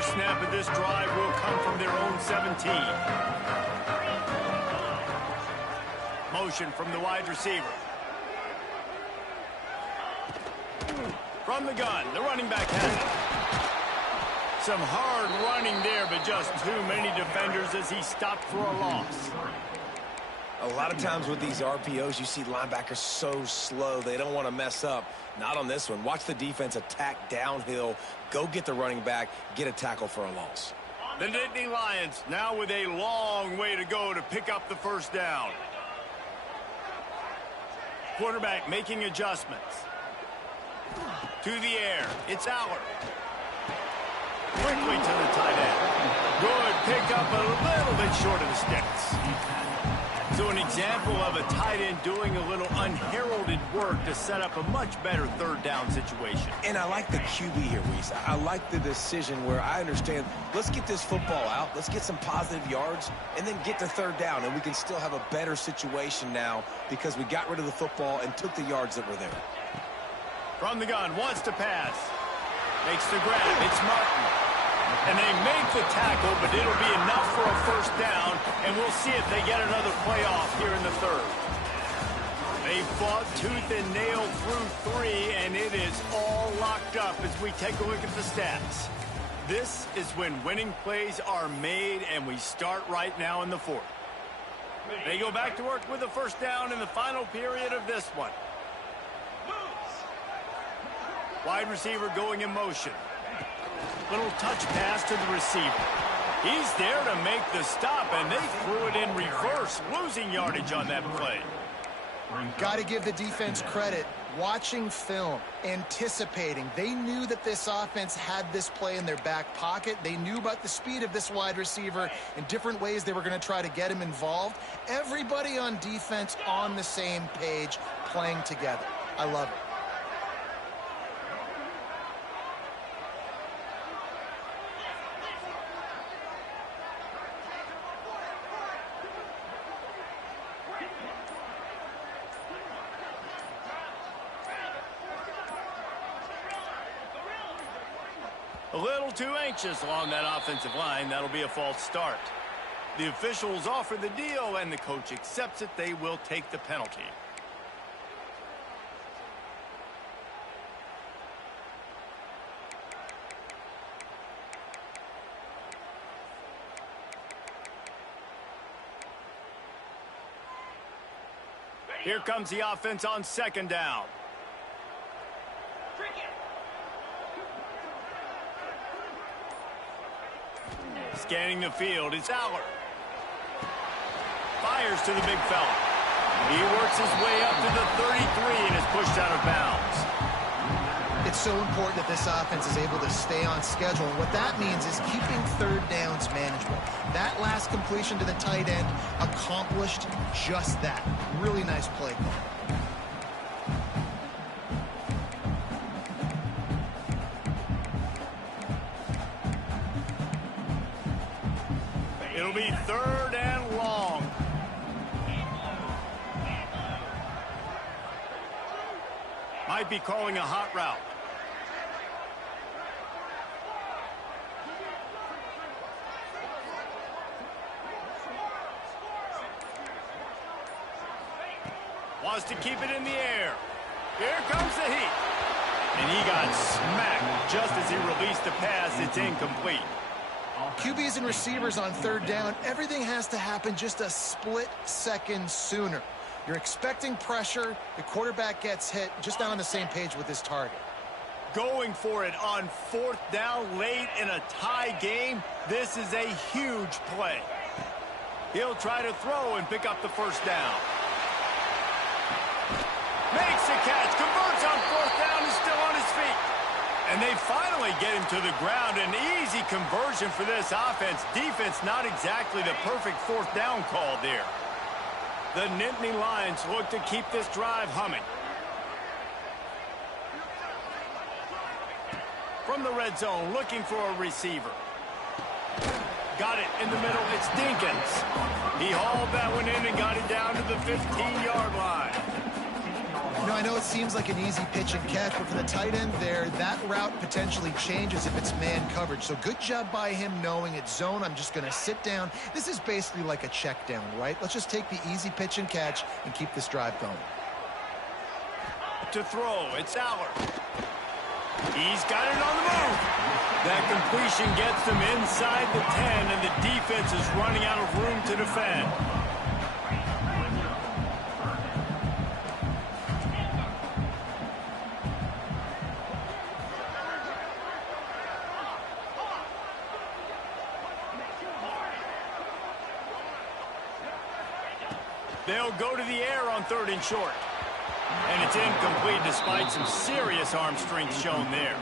first snap of this drive will come from their own 17. Motion from the wide receiver. From the gun, the running back has it. Some hard running there, but just too many defenders as he stopped for a loss. A lot of times with these RPOs, you see linebackers so slow, they don't want to mess up. Not on this one. Watch the defense attack downhill, go get the running back, get a tackle for a loss. The Nittany Lions now with a long way to go to pick up the first down. Quarterback making adjustments. To the air, it's Aller. Quickly to the tight end. Good pickup, a little bit short of the sticks. So an example of a tight end doing a little unheralded work to set up a much better third down situation. And I like the QB here, Reese. I like the decision where I understand, let's get this football out, let's get some positive yards, and then get to third down, and we can still have a better situation now because we got rid of the football and took the yards that were there. From the gun, wants to pass. Makes the grab, it's Martin. And they make the tackle, but it'll be enough for a first down, and we'll see if they get another playoff here in the third. They fought tooth and nail through 3, and it is all locked up as we take a look at the stats. This is when winning plays are made, and we start right now in the fourth. They go back to work with a first down in the final period of this one. Wide receiver going in motion. Little touch pass to the receiver. He's there to make the stop, and they threw it in reverse, losing yardage on that play. Got to give the defense credit. Watching film, anticipating. They knew that this offense had this play in their back pocket. They knew about the speed of this wide receiver in different ways they were going to try to get him involved. Everybody on defense on the same page, playing together. I love it. A little too anxious along that offensive line. That'll be a false start. The officials offer the deal, and the coach accepts it. They will take the penalty. Here comes the offense on second down. Scanning the field, it's Aller. Fires to the big fella. He works his way up to the 33 and is pushed out of bounds. It's so important that this offense is able to stay on schedule. And what that means is keeping third downs manageable. That last completion to the tight end accomplished just that. Really nice play call. It'll be third and long. Might be calling a hot route. Wants to keep it in the air. Here comes the heat. And he got smacked just as he released the pass. It's incomplete. QBs and receivers on third down, everything has to happen just a split second sooner. You're expecting pressure, the quarterback gets hit, just not on the same page with his target. Going for it on fourth down late in a tie game, this is a huge play. He'll try to throw and pick up the first down. Makes the catch, converts on fourth down, is still on his feet. And they finally get him to the ground. An easy conversion for this offense. Defense not exactly the perfect fourth down call there. The Nittany Lions look to keep this drive humming. From the red zone, looking for a receiver. Got it in the middle, it's Dinkins. He hauled that one in and got it down to the 15-yard line. know, I know it seems like an easy pitch and catch, but for the tight end there, that route potentially changes if it's man coverage. So good job by him knowing it's zone. I'm just going to sit down. This is basically like a check down, right? Let's just take the easy pitch and catch and keep this drive going. To throw, it's Aller. He's got it on the move. That completion gets them inside the 10, and the defense is running out of room to defend. They'll go to the air on 3rd and short. And it's incomplete despite some serious arm strength shown there.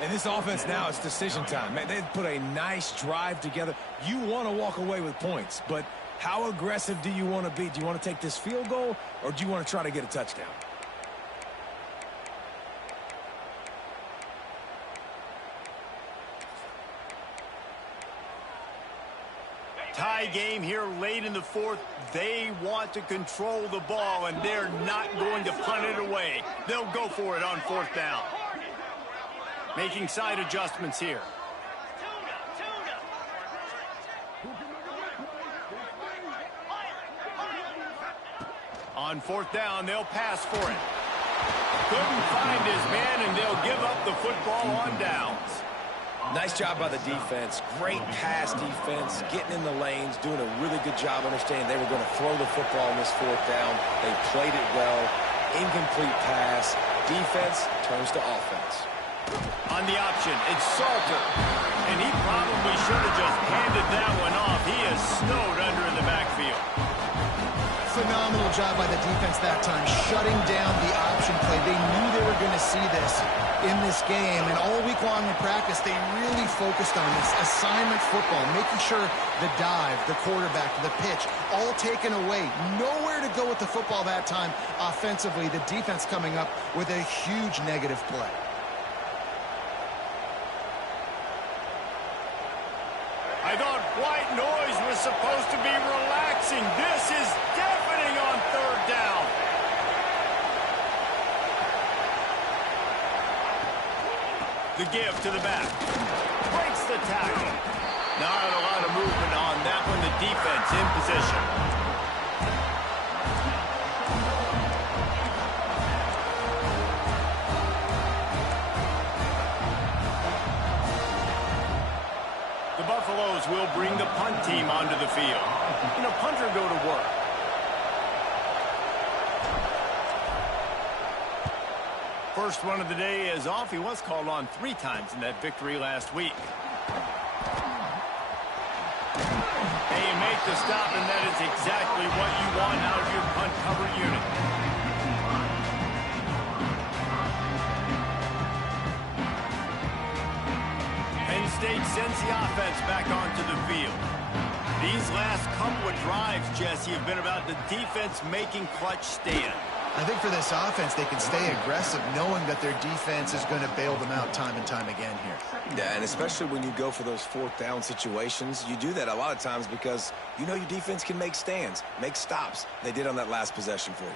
And this offense now, it's decision time. Man, they've put a nice drive together. You want to walk away with points, but how aggressive do you want to be? Do you want to take this field goal, or do you want to try to get a touchdown? Tie game here late in the 4th. They want to control the ball, and they're not going to punt it away. They'll go for it on 4th down. Making side adjustments here. On 4th down, they'll pass for it. Couldn't find his man, and they'll give up the football on downs. Nice job by the defense. Great pass defense, getting in the lanes, doing a really good job understanding they were going to throw the football on this 4th down. They played it well. Incomplete pass. Defense turns to offense. On the option, it's Salter. And he probably should have just handed that one off. He is snowed under in the backfield. Phenomenal job by the defense that time, shutting down the option play. They knew they were going to see this in this game, and all week long in practice, they really focused on this assignment football, making sure the dive, the quarterback, the pitch, all taken away. Nowhere to go with the football that time offensively. The defense coming up with a huge negative play. I thought white noise was supposed to be relaxing. This is deafening on 3rd down. The give to the back. Breaks the tackle. Not a lot of movement on that one. The defense in position. The Buffaloes will bring the punt team onto the field. And a punter go to work. First one of the day is off. He was called on 3 times in that victory last week. They make the stop, and that is exactly what you want out of your punt cover unit. Penn State sends the offense back onto the field. These last couple of drives, Jesse, have been about the defense making clutch stand. I think for this offense, they can stay aggressive knowing that their defense is going to bail them out time and time again here. Yeah, and especially when you go for those 4th down situations, you do that a lot of times because you know your defense can make stands, make stops. They did on that last possession for you.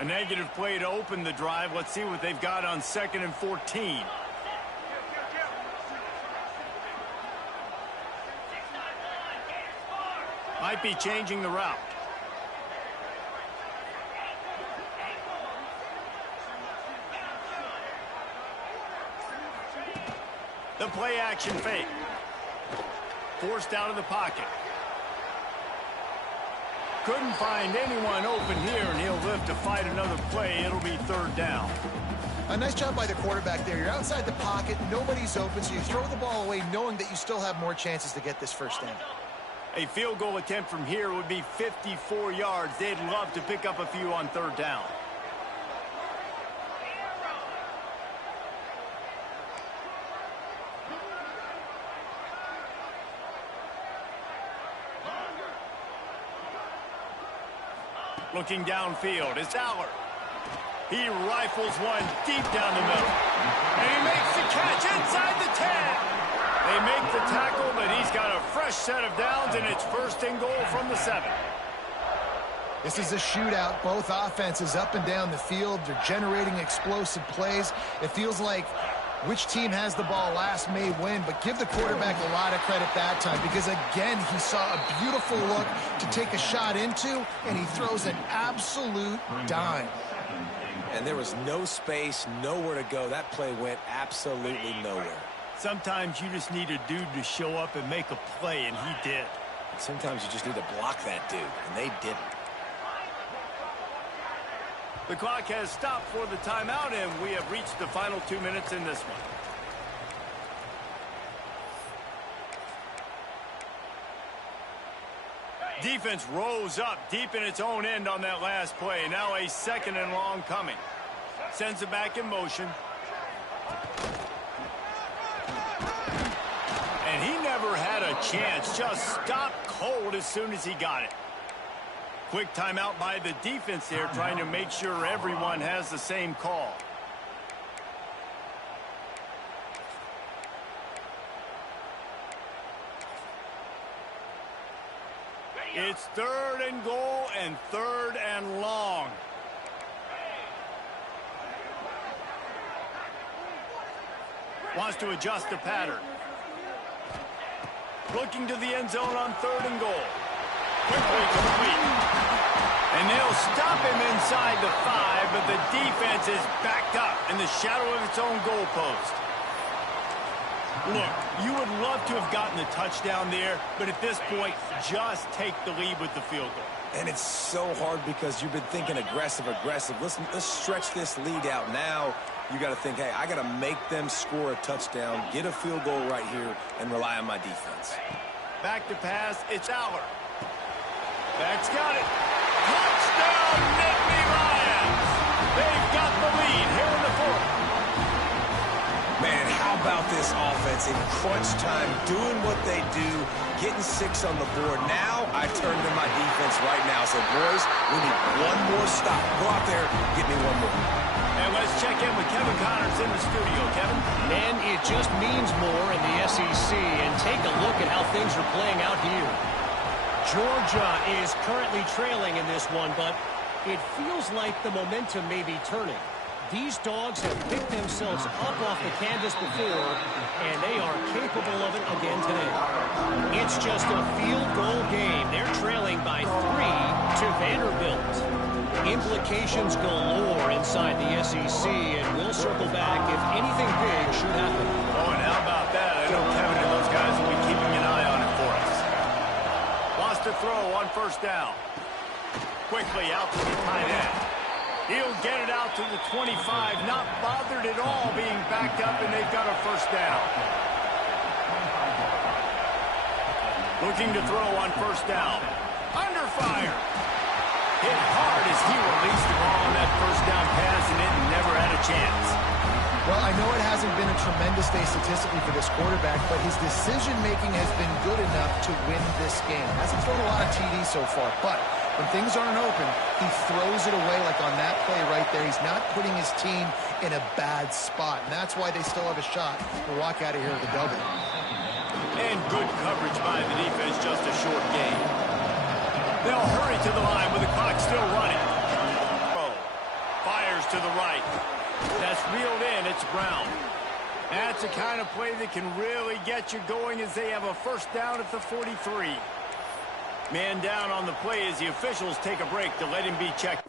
A negative play to open the drive. Let's see what they've got on 2nd and 14. Might be changing the route. The play action fake. Forced out of the pocket. Couldn't find anyone open here, and he'll live to fight another play. It'll be 3rd down. A nice job by the quarterback there. You're outside the pocket, nobody's open, so you throw the ball away knowing that you still have more chances to get this 1st down. A field goal attempt from here would be 54 yards. They'd love to pick up a few on 3rd down. Looking downfield, it's Aller. He rifles one deep down the middle. And he makes the catch inside the 10. They make the tackle, but he's got a fresh set of downs, and it's 1st and goal from the 7. This is a shootout. Both offenses up and down the field. They're generating explosive plays. It feels like which team has the ball last may win, but give the quarterback a lot of credit that time because, again, he saw a beautiful look to take a shot into, and he throws an absolute dime. And there was no space, nowhere to go. That play went absolutely nowhere. Sometimes you just need a dude to show up and make a play, and he did. Sometimes you just need to block that dude, and they didn't. The clock has stopped for the timeout, and we have reached the final 2 minutes in this one. Defense rose up deep in its own end on that last play. Now a second and long coming. Sends it back in motion. And he never had a chance. Just stopped cold as soon as he got it. Quick timeout by the defense there, trying to make sure everyone has the same call. It's 3rd and goal and 3rd and long. Wants to adjust the pattern. Looking to the end zone on 3rd and goal. Quickly complete. And they'll stop him inside the 5, but the defense is backed up in the shadow of its own goalpost. Look, you would love to have gotten the touchdown there, but at this point, just take the lead with the field goal. And it's so hard because you've been thinking aggressive. Listen, let's stretch this lead out now. You got to think, hey, I got to make them score a touchdown, get a field goal right here, and rely on my defense. Back to pass, it's Aller. That's got it. Touchdown, Nittany Lions! They've got the lead here in the 4th. Man, how about this offense in crunch time, doing what they do, getting 6 on the board. Now I turn to my defense right now. So, boys, we need one more stop. Go out there, get me one more. And let's check in with Kevin Connors in the studio. Kevin? And it just means more in the SEC. And take a look at how things are playing out here. Georgia is currently trailing in this one, but it feels like the momentum may be turning. These dogs have picked themselves up off the canvas before, and they are capable of it again today. It's just a field goal game. They're trailing by 3 to Vanderbilt. Implications galore inside the SEC, and we'll circle back if anything big should happen. Oh, and how about that? I know Kevin and those guys will be keeping an eye on it for us. Lost to throw on 1st down. Quickly out to the tight end. He'll get it out to the 25, not bothered at all being backed up, and they've got a 1st down. Looking to throw on 1st down. Under fire. Hit hard as he released the ball on that 1st down pass, and it never had a chance. Well, I know it hasn't been a tremendous day statistically for this quarterback, but his decision-making has been good enough to win this game. Hasn't thrown a lot of TDs so far, but when things aren't open, he throws it away like on that play right there. He's not putting his team in a bad spot, and that's why they still have a shot to walk out of here with a W. And good coverage by the defense, just a short gain. They'll hurry to the line with the clock still running. Fires to the right. That's reeled in. It's Brown. That's the kind of play that can really get you going as they have a 1st down at the 43. Man down on the play as the officials take a break to let him be checked.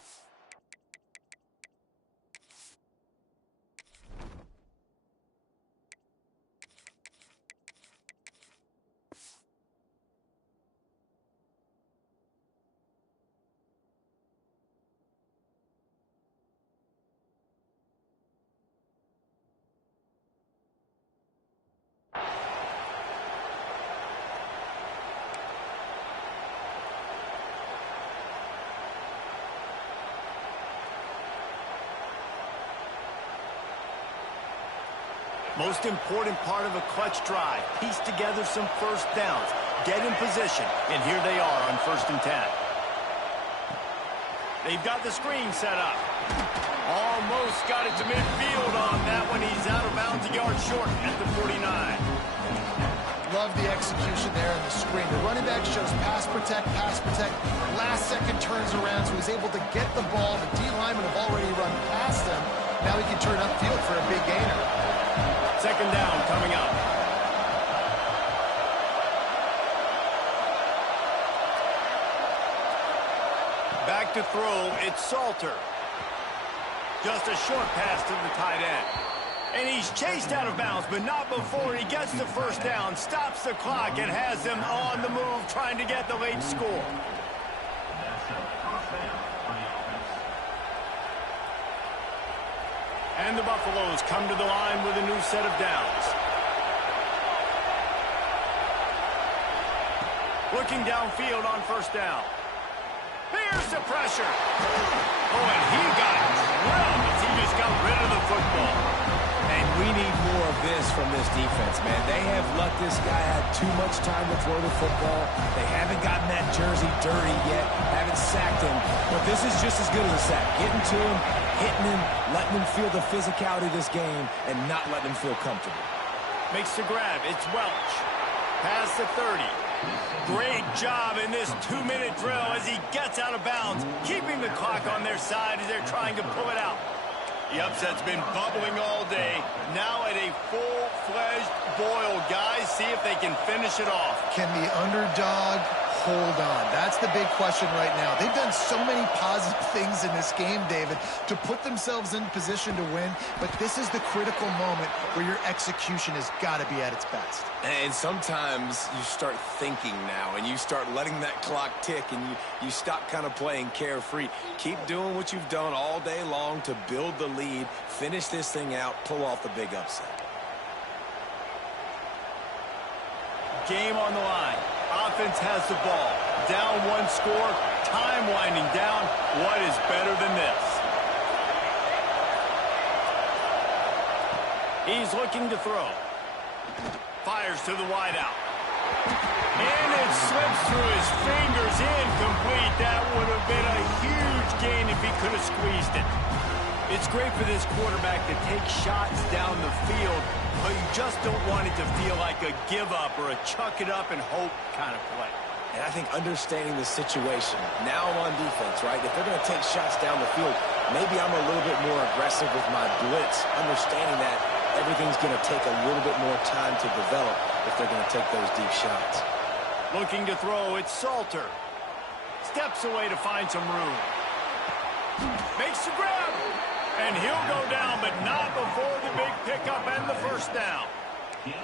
Most important part of a clutch drive. Piece together some 1st downs. Get in position. And here they are on 1st and 10. They've got the screen set up. Almost got it to midfield on that one. He's out of bounds, a yard short at the 49. Love the execution there in the screen. The running back shows pass protect, pass protect. Last second turns around, so he's able to get the ball. The D linemen have already run past him. Now he can turn upfield for a big gainer. Second down coming up. Back to throw, it's Salter. Just a short pass to the tight end. And he's chased out of bounds, but not before he gets the first down, stops the clock, and has them on the move trying to get the late score. And the Buffaloes come to the line with a new set of downs. Looking downfield on first down. Here's the pressure. Oh, and he got drilled as he just got rid of the football. And we need more of this from this defense, man. They have let this guy have too much time to throw the football. They haven't gotten that jersey dirty yet, haven't sacked him. But this is just as good as a sack. Getting to him, hitting him, letting him feel the physicality of this game, and not letting him feel comfortable. Makes the grab. It's Welch. Past the 30. Great job in this 2-minute drill as he gets out of bounds, keeping the clock on their side as they're trying to pull it out. The upset's been bubbling all day. Now at a full-fledged boil. Guys, see if they can finish it off. Can the underdog hold on? That's the big question right now. They've done so many positive things in this game, David, to put themselves in position to win, but this is the critical moment where your execution has got to be at its best. And sometimes you start thinking now, and you start letting that clock tick, and you stop kind of playing carefree. Keep doing what you've done all day long to build the lead, finish this thing out, pull off the big upset. Game on the line. Offense has the ball. Down one score. Time winding down. What is better than this? He's looking to throw. Fires to the wideout. And it slips through his fingers. Incomplete. That would have been a huge gain if he could have squeezed it. It's great for this quarterback to take shots down the field, but you just don't want it to feel like a give-up or a chuck-it-up and hope kind of play. And I think understanding the situation, now I'm on defense, right? If they're going to take shots down the field, maybe I'm a little bit more aggressive with my blitz, understanding that everything's going to take a little bit more time to develop if they're going to take those deep shots. Looking to throw, it's Salter. Steps away to find some room. Makes the grab. And he'll go down, but not before the big pickup and the first down.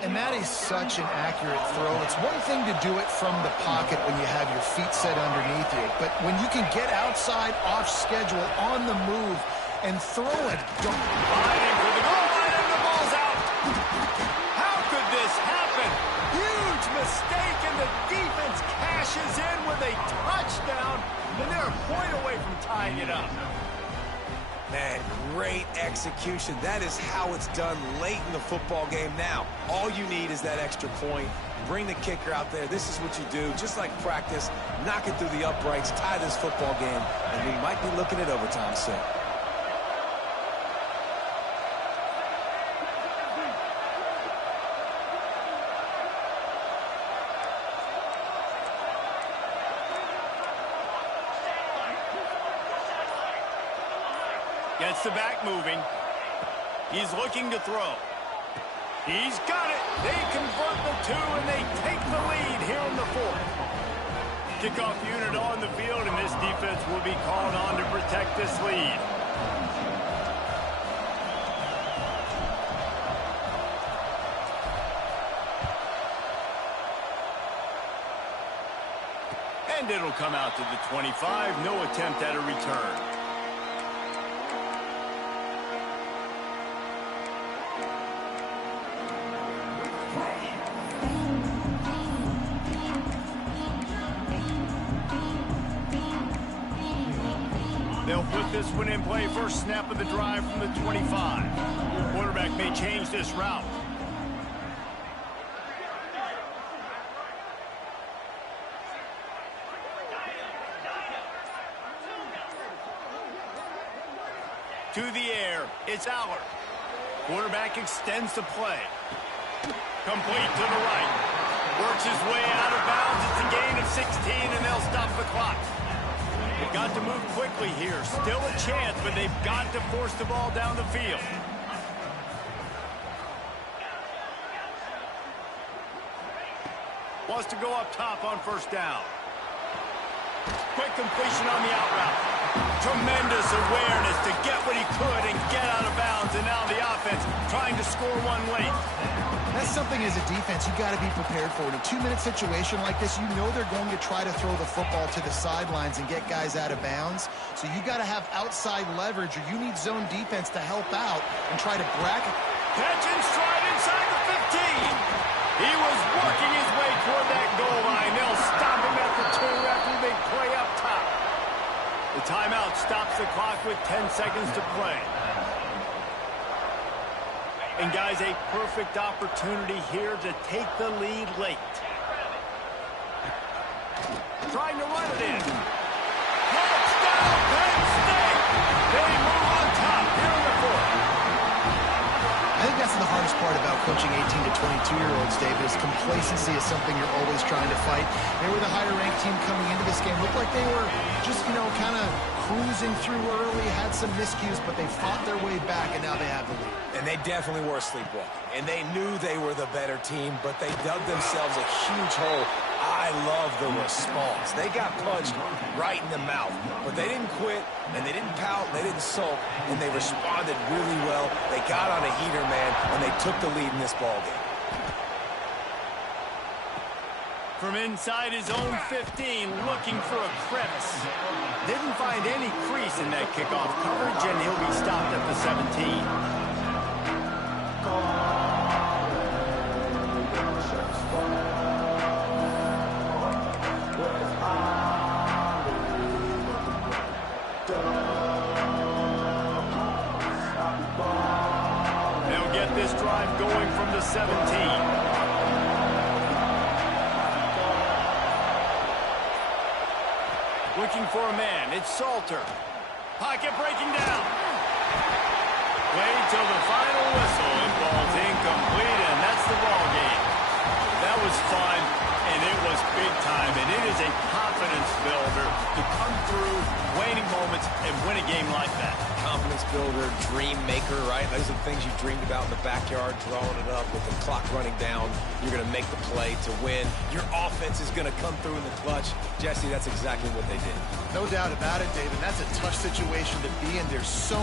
And that is such an accurate throw. It's one thing to do it from the pocket when you have your feet set underneath you, but when you can get outside, off schedule, on the move, and throw it. Fighting for the goal line, and the ball's out. How could this happen? Huge mistake, and the defense cashes in with a touchdown, and they're a point away from tying it up. Man, great execution. That is how it's done late in the football game. Now, all you need is that extra point. Bring the kicker out there. This is what you do. Just like practice, knock it through the uprights, tie this football game, and we might be looking at overtime soon. Gets the back moving. He's looking to throw. He's got it. They convert the two, and they take the lead here in the fourth. Kickoff unit on the field, and this defense will be called on to protect this lead. And it'll come out to the 25. No attempt at a return. They'll put this one in play. First snap of the drive from the 25. Quarterback may change this route. To the air, it's Aller. Quarterback extends the play. Complete to the right. Works his way out of bounds. It's a gain of 16, and they'll stop the clock. They've got to move quickly here. Still a chance, but they've got to force the ball down the field. Wants to go up top on first down. Quick completion on the out route. Tremendous awareness to get what he could and get out of bounds. And now the offense trying to score one late. That's something as a defense you got to be prepared for. In a 2-minute situation like this, you know they're going to try to throw the football to the sidelines and get guys out of bounds. So you got to have outside leverage, or you need zone defense to help out and try to bracket. Catch and stride inside the 15. He was working his way toward that goal line. They'll stop him at the 2 after the big play up top. The timeout stops the clock with 10 seconds to play. And, guys, a perfect opportunity here to take the lead late. Trying to run it in. Touchdown, Penn State! They move on top here in the fourth. I think that's the hardest part about coaching 18 to 22-year-olds, David, is complacency is something you're always trying to fight. They were the higher-ranked team coming into this game. Looked like they were just, kind of cruising through early, had some miscues, but they fought their way back, and now they have the lead. And they definitely were sleepwalking. And they knew they were the better team, but they dug themselves a huge hole. I love the response. They got punched right in the mouth, but they didn't quit, and they didn't pout, they didn't sulk, and they responded really well. They got on a heater, man, and they took the lead in this ballgame. From inside his own 15, looking for a crevice. Didn't find any crease in that kickoff coverage, and he'll be stopped at the 17. They'll get this drive going from the 17. Looking for a man. It's Salter. Pocket breaking down. Played till the final whistle, and ball's incomplete, and that's the ball game. That was fun, and it was big time, and it is a confidence builder to come through waning moments and win a game like that. Confidence builder, dream maker, right? Those are the things you dreamed about in the backyard, drawing it up with the clock running down. You're going to make the play to win. Your offense is going to come through in the clutch. Jesse, that's exactly what they did. No doubt about it, David. That's a tough situation to be in. There's so